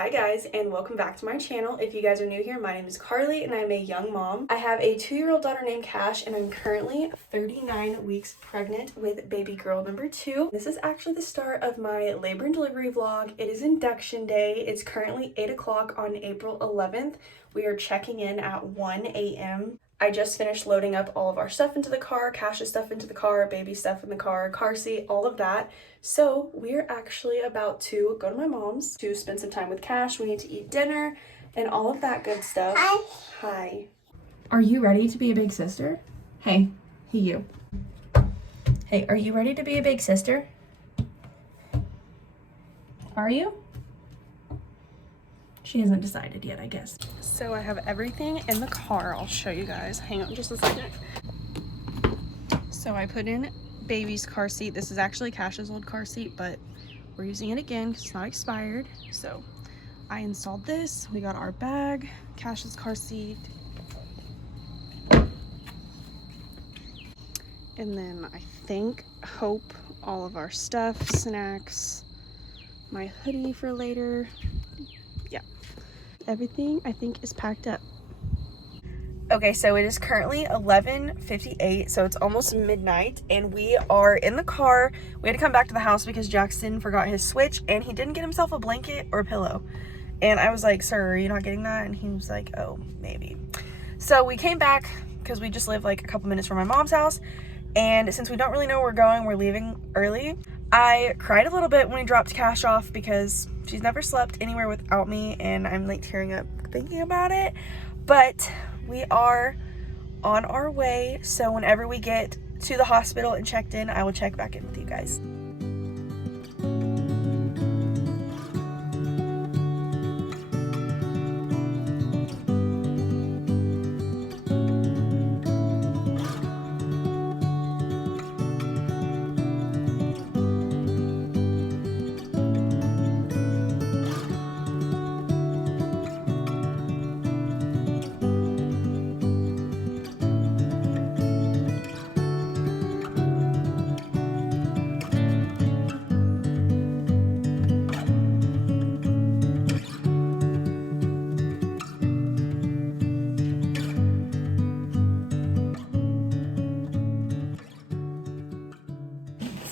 Hi guys, and welcome back to my channel. If you guys are new here, my name is Carly and I'm a young mom. I have a 2-year-old daughter named Cash and I'm currently 39 weeks pregnant with baby girl number 2. This is actually the start of my labor and delivery vlog. It is induction day. It's currently 8 o'clock on April 11th. We are checking in at 1 a.m. I just finished loading up all of our stuff into the car, Cash's stuff into the car, baby stuff in the car seat, all of that. So we're actually about to go to my mom's to spend some time with Cash. We need to eat dinner and all of that good stuff. Hi. Hi. Are you ready to be a big sister? Hey, you. Hey, are you ready to be a big sister? Are you? She hasn't decided yet, I guess. So I have everything in the car. I'll show you guys. Hang on just a second. So I put in baby's car seat. This is actually Cash's old car seat, but we're using it again because it's not expired. So I installed this. We got our bag, Cash's car seat. And then I hope all of our stuff, snacks, my hoodie for later. Yeah. Everything I think is packed up. Okay, so it is currently 11:58, so it's almost midnight, and we are in the car. We had to come back to the house because Jackson forgot his Switch, and he didn't get himself a blanket or a pillow. And I was like, sir, are you not getting that? And he was like, oh, maybe. So we came back because we just live like a couple minutes from my mom's house, and since we don't really know where we're going, we're leaving early. I cried a little bit when we dropped Cash off because she's never slept anywhere without me, and I'm like tearing up thinking about it. But we are on our way, so whenever we get to the hospital and checked in, I will check back in with you guys.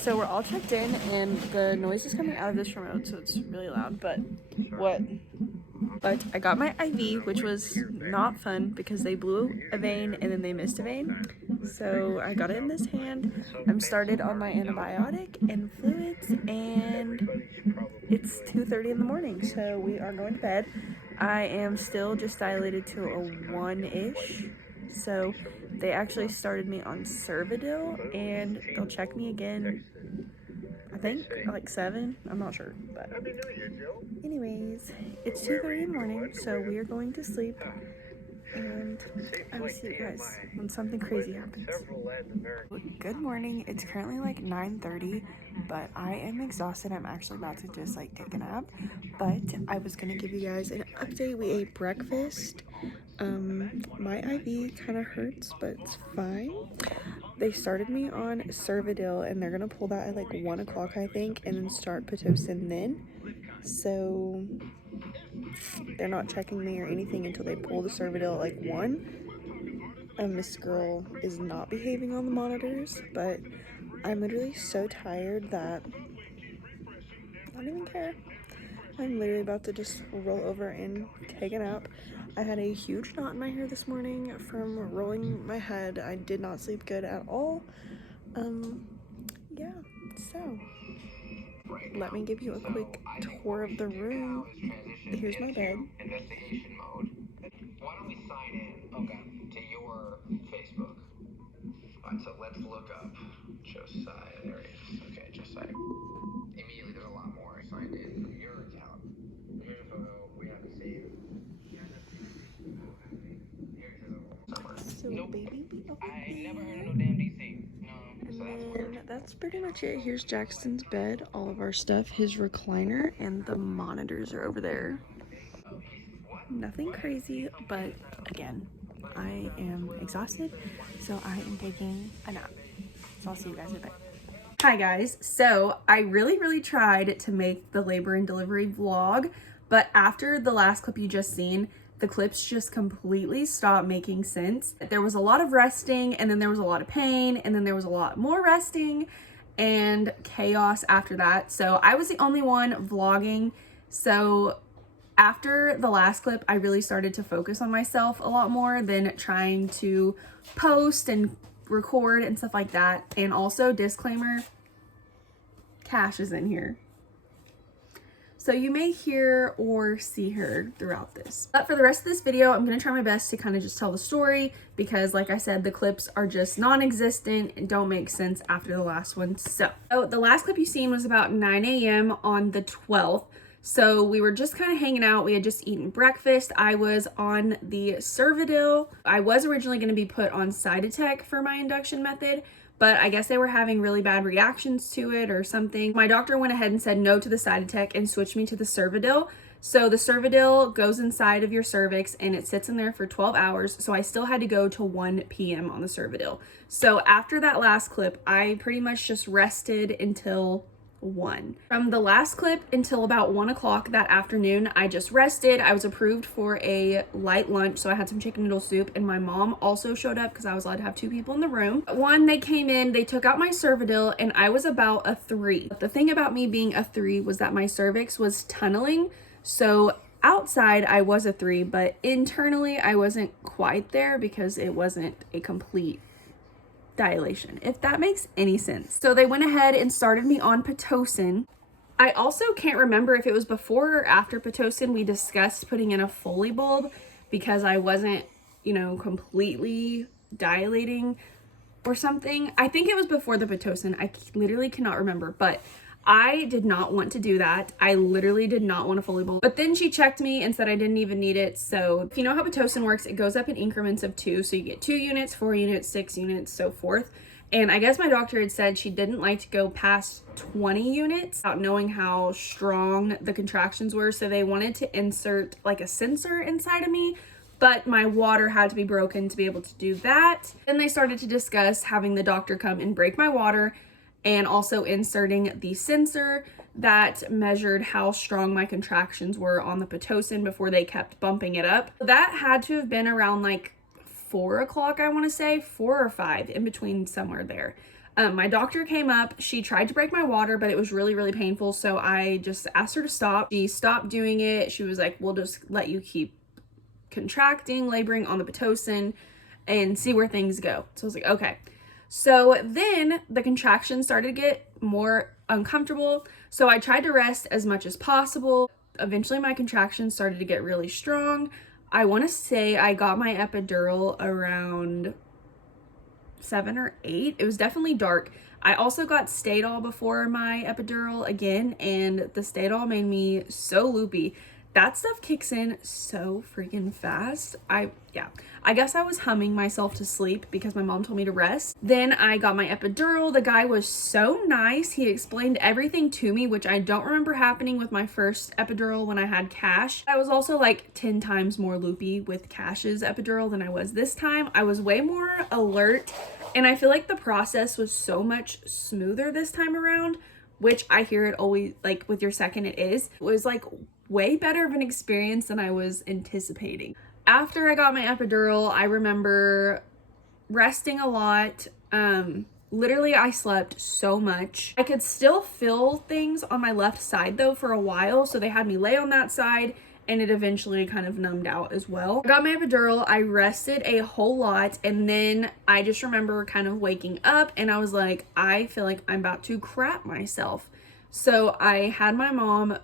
So we're all checked in, and the noise is coming out of this remote, so it's really loud, but I got my IV, which was not fun because they blew a vein and then they missed a vein. So I got it in this hand. I'm started on my antibiotic and fluids, and it's 2:30 in the morning, so we are going to bed. I am still just dilated to a 1-ish. So they actually started me on Cervidil, and they'll check me again, I think like 7, I'm not sure, but anyways, it's 2:30 in the morning, so we are going to sleep, and I will see you guys when something crazy happens. Good morning. It's currently like 9:30, but I am exhausted. I'm actually about to just like take a nap, but I was gonna give you guys an update. We ate breakfast. My IV kind of hurts, but it's fine. They started me on Cervidil, and they're gonna pull that at like 1 o'clock, I think, and then start Pitocin then. So they're not checking me or anything until they pull the Cervidil at like 1. This girl is not behaving on the monitors, but I'm literally so tired that I don't even care. I'm literally about to just roll over and take a nap. I had a huge knot in my hair this morning from rolling my head. I did not sleep good at all. Yeah, so let me give you a quick tour of the room. Here's my bed. Investigation mode. Why don't we sign in, okay, to your Facebook? Alright, so let's look up Josiah. There he is. Okay, Josiah. Immediately there's a lot more signed in from your account. Here's a photo we have to save. So Nope. baby be over I there. never heard of no damn DC. No. And So that's then weird. that's pretty much it. Here's Jackson's bed, all of our stuff, his recliner, and the monitors are over there. Nothing crazy, but again, I am exhausted, so I am taking a nap. So I'll see you guys in a bit. Hi guys, so I really tried to make the labor and delivery vlog, But after the last clip you just seen, the clips just completely stopped making sense. There was a lot of resting, and then there was a lot of pain, and then there was a lot more resting and chaos after that. So I was the only one vlogging. So after the last clip, I really started to focus on myself a lot more than trying to post and record and stuff like that. And also, disclaimer, Cash is in here, so you may hear or see her throughout this. But for the rest of this video, I'm gonna try my best to kind of just tell the story, because like I said, the clips are just non-existent and don't make sense after the last one. So the last clip you seen was about 9 a.m. on the 12th. So we were just kind of hanging out. We had just eaten breakfast. I was on the Cervidil. I was originally going to be put on Cytotec for my induction method, but I guess they were having really bad reactions to it or something. My doctor went ahead and said no to the Cytotec and switched me to the Cervidil. So the Cervidil goes inside of your cervix and it sits in there for 12 hours. So I still had to go to 1 p.m. on the Cervidil. So after that last clip, I pretty much just rested until 1. From the last clip until about 1 o'clock that afternoon, I just rested. I was approved for a light lunch, so I had some chicken noodle soup, and my mom also showed up because I was allowed to have 2 people in the room. One, they came in, they took out my Cervidil, and I was about a 3. But the thing about me being a 3 was that my cervix was tunneling, so outside I was a 3, but internally I wasn't quite there because it wasn't a complete dilation, if that makes any sense. So they went ahead and started me on Pitocin. I also can't remember if it was before or after Pitocin we discussed putting in a Foley bulb, because I wasn't, you know, completely dilating or something. I think it was before the Pitocin. I literally cannot remember, but I did not want to do that. I literally did not want a Foley bulb. But then she checked me and said I didn't even need it. So if you know how Pitocin works, it goes up in increments of 2. So you get 2 units, 4 units, 6 units, so forth. And I guess my doctor had said she didn't like to go past 20 units without knowing how strong the contractions were. So they wanted to insert like a sensor inside of me, but my water had to be broken to be able to do that. Then they started to discuss having the doctor come and break my water, and also inserting the sensor that measured how strong my contractions were on the Pitocin before they kept bumping it up. That had to have been around like 4 o'clock, I want to say, 4 or 5, in between somewhere there. My doctor came up, she tried to break my water, but it was really, really painful, so I just asked her to stop. She stopped doing it. She was like, we'll just let you keep contracting, laboring on the Pitocin and see where things go. So I was like, okay. So then the contractions started to get more uncomfortable. So I tried to rest as much as possible. Eventually my contractions started to get really strong. I want to say I got my epidural around 7 or 8. It was definitely dark. I also got Stadol before my epidural again, and the Stadol made me so loopy. That stuff kicks in so freaking fast. I guess I was humming myself to sleep because my mom told me to rest. Then I got my epidural. The guy was so nice. He explained everything to me, which I don't remember happening with my first epidural when I had Cash. I was also like 10 times more loopy with Cash's epidural than I was this time. I was way more alert, and I feel like the process was so much smoother this time around, which I hear it always, like with your second it is. It was like way better of an experience than I was anticipating. After I got my epidural, I remember resting a lot. Literally, I slept so much. I could still feel things on my left side though for a while, so they had me lay on that side, and it eventually kind of numbed out as well. I got my epidural, I rested a whole lot, and then I just remember kind of waking up and I was like, I feel like I'm about to crap myself. So I had my mom,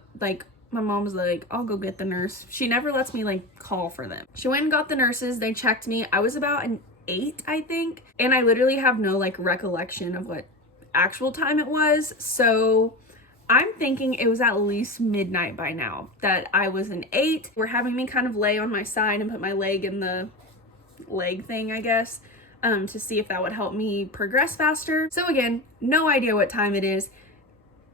my mom was like, I'll go get the nurse. She never lets me like call for them. She went and got the nurses. They checked me. I was about an 8, I think. And I literally have no like recollection of what actual time it was. So I'm thinking it was at least midnight by now that I was an 8. We're having me kind of lay on my side and put my leg in the leg thing, I guess, to see if that would help me progress faster. So again, no idea what time it is.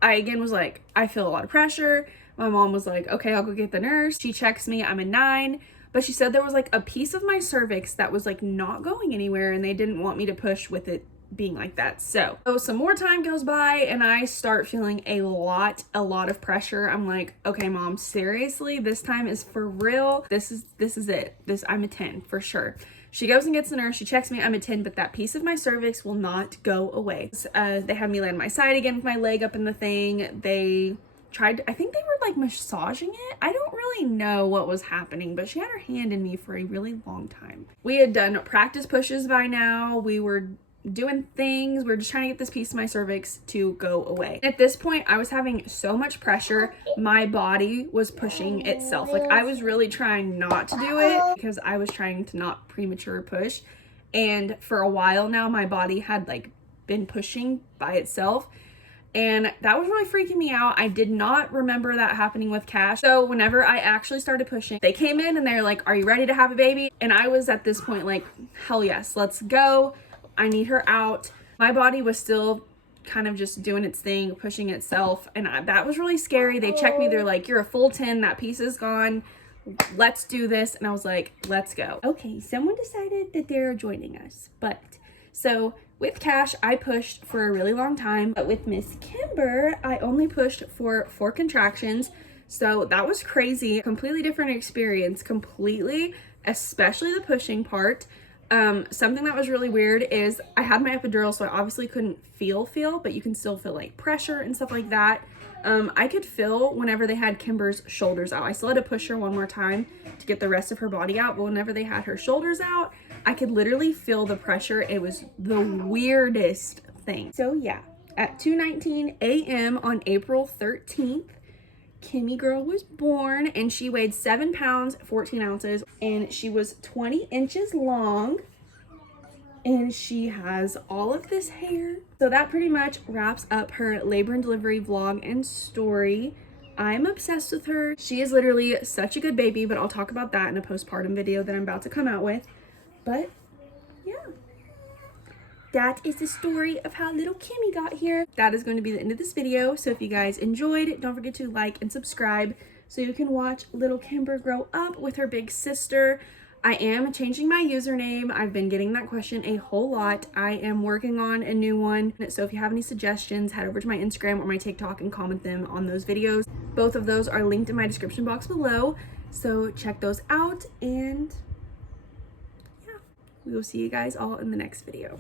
I again was like, I feel a lot of pressure. My mom was like, okay, I'll go get the nurse. She checks me, I'm a 9, but she said there was like a piece of my cervix that was like not going anywhere, and they didn't want me to push with it being like that. So some more time goes by and I start feeling a lot of pressure. I'm like, okay, mom, seriously, this time is for real. This is it. I'm a 10 for sure. She goes and gets the nurse. She checks me. I'm a 10, but that piece of my cervix will not go away. They had me lay on my side again with my leg up in the thing. They tried, I think they were like massaging it. I don't really know what was happening, but she had her hand in me for a really long time. We had done practice pushes by now. We were doing things. We were just trying to get this piece of my cervix to go away. At this point, I was having so much pressure. My body was pushing itself. Like, I was really trying not to do it because I was trying to not premature push. And for a while now, my body had like been pushing by itself. And that was really freaking me out. I did not remember that happening with Cash. So whenever I actually started pushing, they came in and they're like, are you ready to have a baby? And I was at this point like, hell yes, let's go. I need her out. My body was still kind of just doing its thing, pushing itself. And that was really scary. They checked me. They're like, you're a full 10. That piece is gone. Let's do this. And I was like, let's go. Okay, someone decided that they're joining us. But so with Cash, I pushed for a really long time. But with Miss Kimber, I only pushed for 4 contractions. So that was crazy. Completely different experience. Completely, especially the pushing part. Something that was really weird is I had my epidural, so I obviously couldn't feel, but you can still feel like pressure and stuff like that. I could feel whenever they had Kimber's shoulders out. I still had to push her one more time to get the rest of her body out, but whenever they had her shoulders out, I could literally feel the pressure. It was the weirdest thing. So yeah, at 2:19 a.m. on April 13th, Kimmy girl was born, and she weighed 7 pounds, 14 ounces, and she was 20 inches long, and she has all of this hair. So that pretty much wraps up her labor and delivery vlog and story. I'm obsessed with her. She is literally such a good baby, but I'll talk about that in a postpartum video that I'm about to come out with. But yeah, that is the story of how little Kimmy got here. That is going to be the end of this video. So if you guys enjoyed, don't forget to like and subscribe so you can watch little Kimber grow up with her big sister. I am changing my username. I've been getting that question a whole lot. I am working on a new one. So if you have any suggestions, head over to my Instagram or my TikTok and comment them on those videos. Both of those are linked in my description box below. So check those out, and yeah, we will see you guys all in the next video.